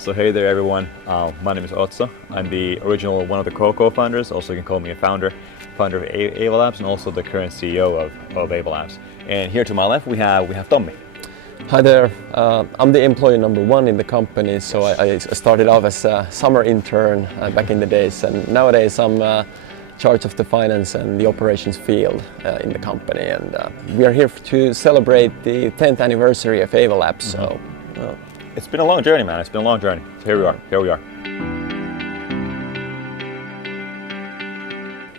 So hey there everyone, my name is Otso. I'm the original one of the co-founders, also you can call me a founder of Aavalabs and also the current CEO of Aavalabs. And here to my left we have Tommy. Hi there, I'm the employee number one in the company, so I started off as a summer intern back in the days, and nowadays I'm in charge of the finance and the operations field in the company, and we are here to celebrate the 10th anniversary of Aavalabs. So. It's been a long journey, man. It's been a long journey. So here we are.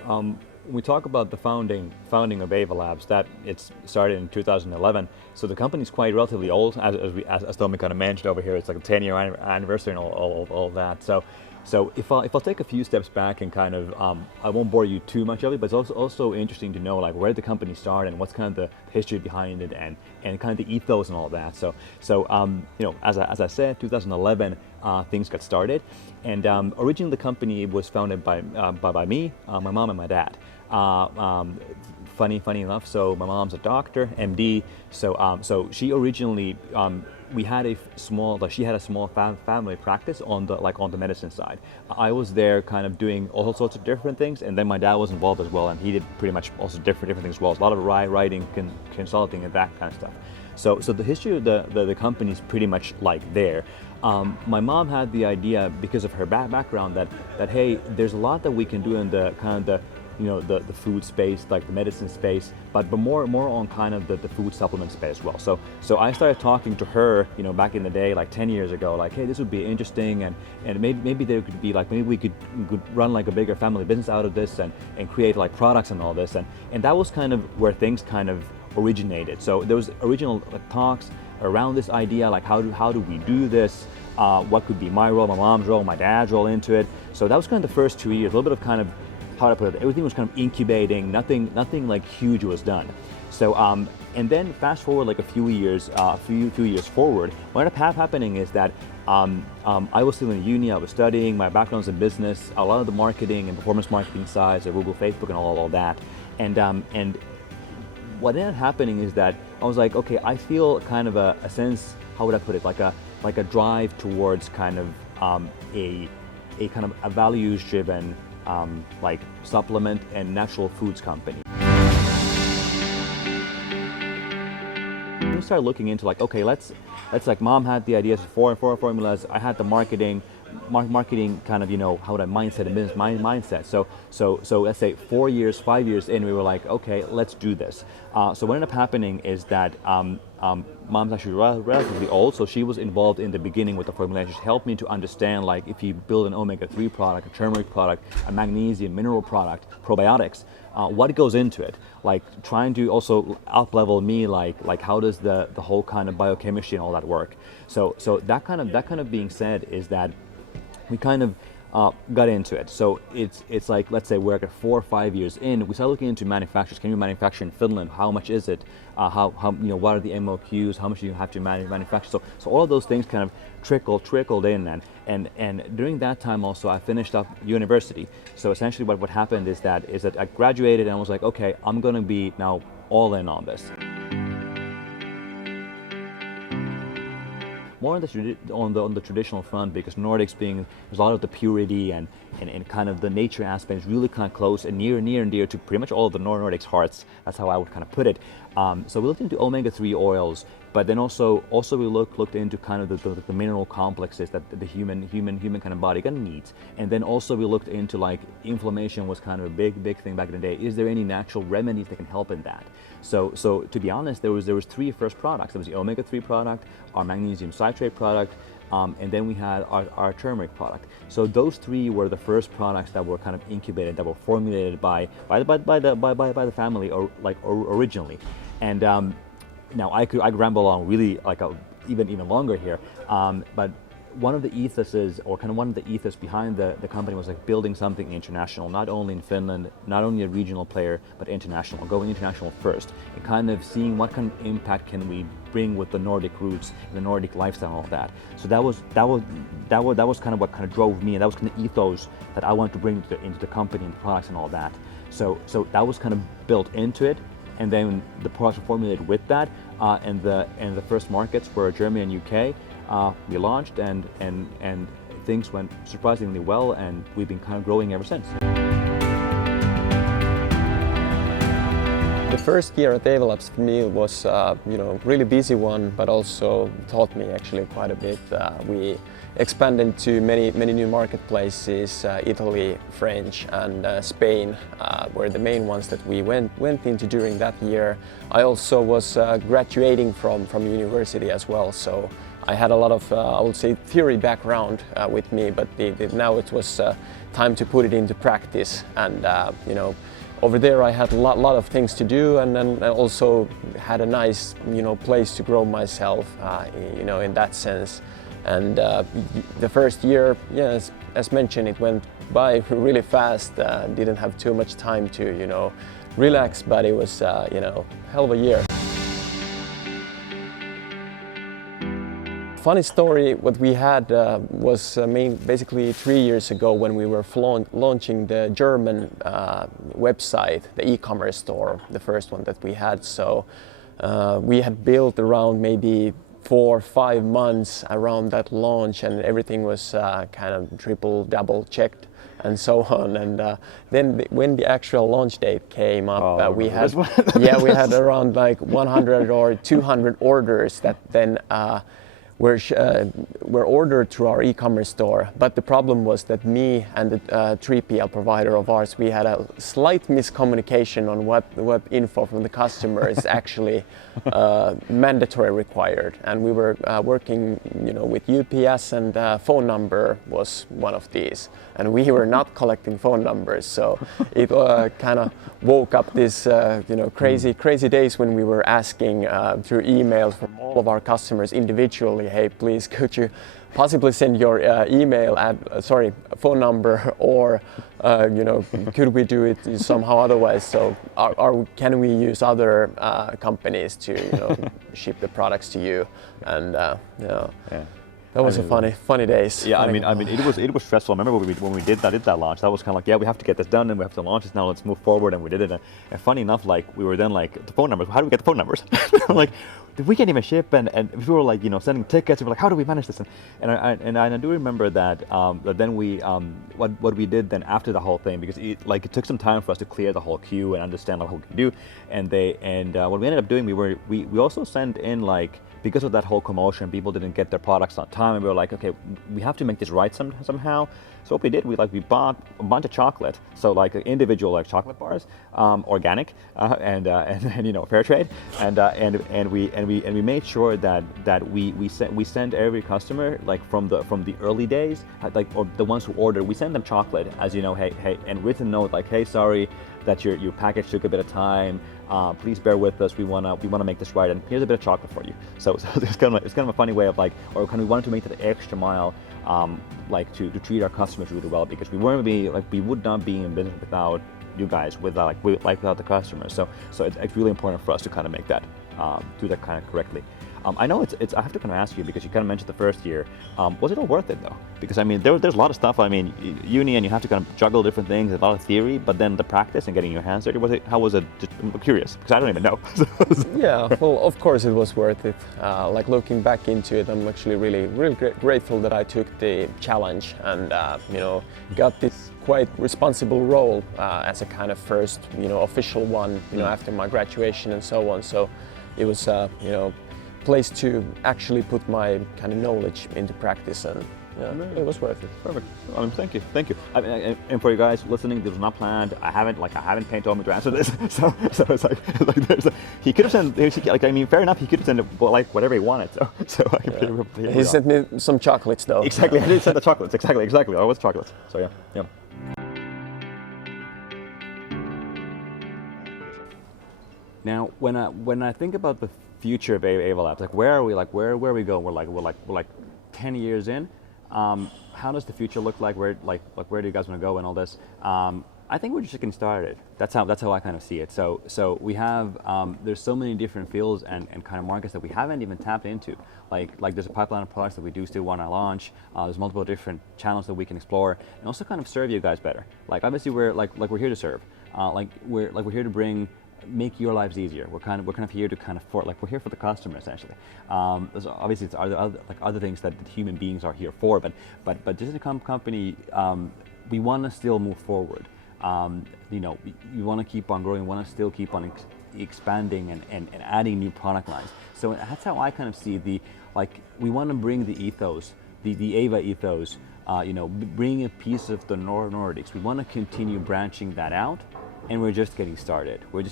When we talk about the founding of Aavalabs, that it's started in 2011. So the company's quite relatively old, as Tommy kind of mentioned over here. It's like a 10-year anniversary and all that. So if I'll take a few steps back and kind of, I won't bore you too much of it, but it's also interesting to know like where did the company start and what's kind of the history behind it and kind of the ethos and all that. So you know, as I said, 2011 things got started, and originally the company was founded by me, my mom, and my dad. Funny enough, so my mom's a doctor, MD. So she originally. She had a small family practice on the medicine side. I was there kind of doing all sorts of different things, and then my dad was involved as well, and he did pretty much also different things as well. A lot of writing, consulting, and that kind of stuff. So the history of the company is pretty much like there. My mom had the idea because of her background that hey, there's a lot that we can do in the kind of the food space, like the medicine space, but more on kind of the food supplement space as well. So I started talking to her, you know, back in the day, like 10 years ago, like, hey, this would be interesting, and maybe there could be like, maybe we could run like a bigger family business out of this and create like products and all this, and that was kind of where things kind of originated. So there was original talks around this idea, like how do we do this? What could be my role, my mom's role, my dad's role into it. So that was kind of the first 2 years, a little bit of kind of, how to put it, everything was kind of incubating, nothing like huge was done. So and then fast forward like a few years forward, what ended up happening is that I was still in uni, I was studying, my background's in business, a lot of the marketing and performance marketing sides, like Google, Facebook, and all that, and what ended up happening is that I was like, okay, I feel kind of a sense, how would I put it, like a drive towards kind of a kind of a values-driven like supplement and natural foods company. We started looking into like, okay, let's like, mom had the ideas for formulas, I had the marketing kind of, you know, how would I mindset and business mindset. So let's say 4 years, 5 years in, we were like, okay, let's do this. So what ended up happening is that mom's actually relatively old, so she was involved in the beginning with the formulation. She helped me to understand, like, if you build an omega-3 product, a turmeric product, a magnesium mineral product, probiotics, what goes into it, like trying to also up-level me, like how does the whole kind of biochemistry and all that work. So that kind of being said is that we kind of got into it. So it's like, let's say we're at 4 or 5 years in, we start looking into manufacturers. Can you manufacture in Finland? How much is it? How you know, what are the MOQs? How much do you have to manufacture? So all of those things kind of trickled in, and during that time also I finished up university. So essentially what happened is that I graduated and I was like, okay, I'm gonna be now all in on this. More on the traditional front, because Nordics being, there's a lot of the purity and kind of the nature aspect is really kind of close and near and dear to pretty much all of the Nordics' hearts. That's how I would kind of put it. So we looked into omega-3 oils, but then also we looked into kind of the mineral complexes that the human kind of body kind of needs. And then also we looked into, like, inflammation was kind of a big thing back in the day. Is there any natural remedies that can help in that? So to be honest, there was 3 first products. There was the omega-3 product, our magnesium citrate product, and then we had our turmeric product. So those 3 were the first products that were kind of incubated, that were formulated by the family, or like originally. And now I could ramble on really like even longer here, but one of the ethos behind the company was like building something international, not only in Finland, not only a regional player, but international, going international first, and kind of seeing what kind of impact can we bring with the Nordic roots and the Nordic lifestyle and all that. So that was kind of what kind of drove me, and that was kind of ethos that I wanted to bring into the company and the products and all that. So that was kind of built into it. And then the products were formulated with that, and the first markets were Germany and UK. We launched and things went surprisingly well, and we've been kind of growing ever since. The first year at Aavalabs for me was really busy one, but also taught me actually quite a bit. We expanded to many new marketplaces. Italy, French, and Spain were the main ones that we went into during that year. I also was graduating from university as well, so I had a lot of I would say theory background with me, but now it was time to put it into practice. And over there I had a lot of things to do, and then I also had a nice place to grow myself in that sense. And the first year, yes, as mentioned, it went by really fast. Didn't have too much time to relax, but it was hell of a year. Funny story, what we had was basically 3 years ago when we were launching the German website, the e-commerce store, the first one that we had. So we had built around maybe 4 or 5 months around that launch, and everything was kind of double checked and so on. And then when the actual launch date came up, we had we had around like 100 or 200 orders that then were ordered through our e-commerce store. But the problem was that me and the 3PL provider of ours, we had a slight miscommunication on what info from the customer is actually mandatory required. And we were working with UPS, and phone number was one of these. And we were not collecting phone numbers, so it kind of woke up this crazy days when we were asking through emails from all of our customers individually, hey, please could you possibly send your phone number, or could we do it somehow otherwise? So can we use other companies to ship the products to you? And that was funny days. Yeah, I mean, it was stressful. I remember when we did that launch, that was kind of like, yeah, we have to get this done and we have to launch this now. Let's move forward, and we did it. And funny enough, like we were then like the phone numbers. How do we get the phone numbers? Like we can't even ship, and we were like sending tickets. And we're like, how do we manage this? And I do remember that then we what we did then after the whole thing, because it took some time for us to clear the whole queue and understand what we can do. And what we ended up doing, we also sent in, like, because of that whole commotion, people didn't get their products on time, and we were like, okay, we have to make this right somehow. So what we did, we bought a bunch of chocolate, so like individual chocolate bars, organic and fair trade, and we made sure that we send every customer, like from the early days, like, or the ones who ordered, we send them chocolate, as hey, and written note like, hey, sorry that your package took a bit of time. Please bear with us. We wanna make this right, and here's a bit of chocolate for you. So it's kind of a funny way of we wanted to make that extra mile, to treat our customers really well, because we would not be in business without you guys, without the customers. So it's really important for us to kind of make that do that kind of correctly. I know it's. I have to kind of ask you, because you kind of mentioned the first year. Was it all worth it though? Because I mean, there's a lot of stuff. I mean, uni, and you have to kind of juggle different things, a lot of theory, but then the practice and getting your hands dirty. How was it? I'm curious, because I don't even know. Yeah, well, of course it was worth it. Like looking back into it, I'm actually really grateful that I took the challenge and got this quite responsible role as a kind of first official one after my graduation and so on. So it was place to actually put my kind of knowledge into practice, and it was worth it. Perfect. Thank you. I mean, and for you guys listening, this was not planned. I haven't paid Tommy to answer this, so it's like he could have sent. Fair enough. He could have sent whatever he wanted. He sent me some chocolates though. Exactly. I did send the chocolates. Exactly. I was chocolates. So yeah. Now, when I think about the future of Aavalabs, where are we? Where are we going? We're 10 years in. How does the future look like? Where do you guys want to go and all this? I think we're just getting started. That's how I kind of see it. So we have there's so many different fields and kind of markets that we haven't even tapped into. Like there's a pipeline of products that we do still want to launch. There's multiple different channels that we can explore, and also kind of serve you guys better. Obviously we're here to serve. We're here to bring make your lives easier. We're kind of here to we're here for the customer essentially. So obviously, it's other things that human beings are here for. But just a company, we want to still move forward. We want to keep on growing. We want to still keep on expanding and adding new product lines. So that's how I kind of see we want to bring the ethos, the Ava ethos. Bring a piece of the Nordics. We want to continue branching that out, and we're just getting started. We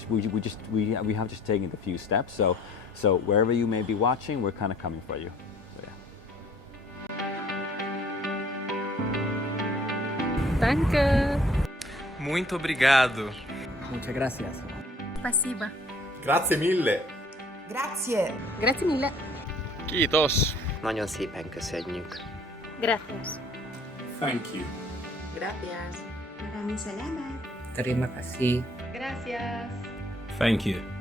have just taken the few steps. So wherever you may be watching, we're kind of coming for you. So yeah. Danke. Muito obrigado. Muchas gracias. Спасибо. Grazie mille. Grazie. Grazie mille. Kiitos. Nagyon szépen köszönjük. Gracias. Thank you. Gracias. Maraming salamat. Terima kasih. Gracias. Thank you.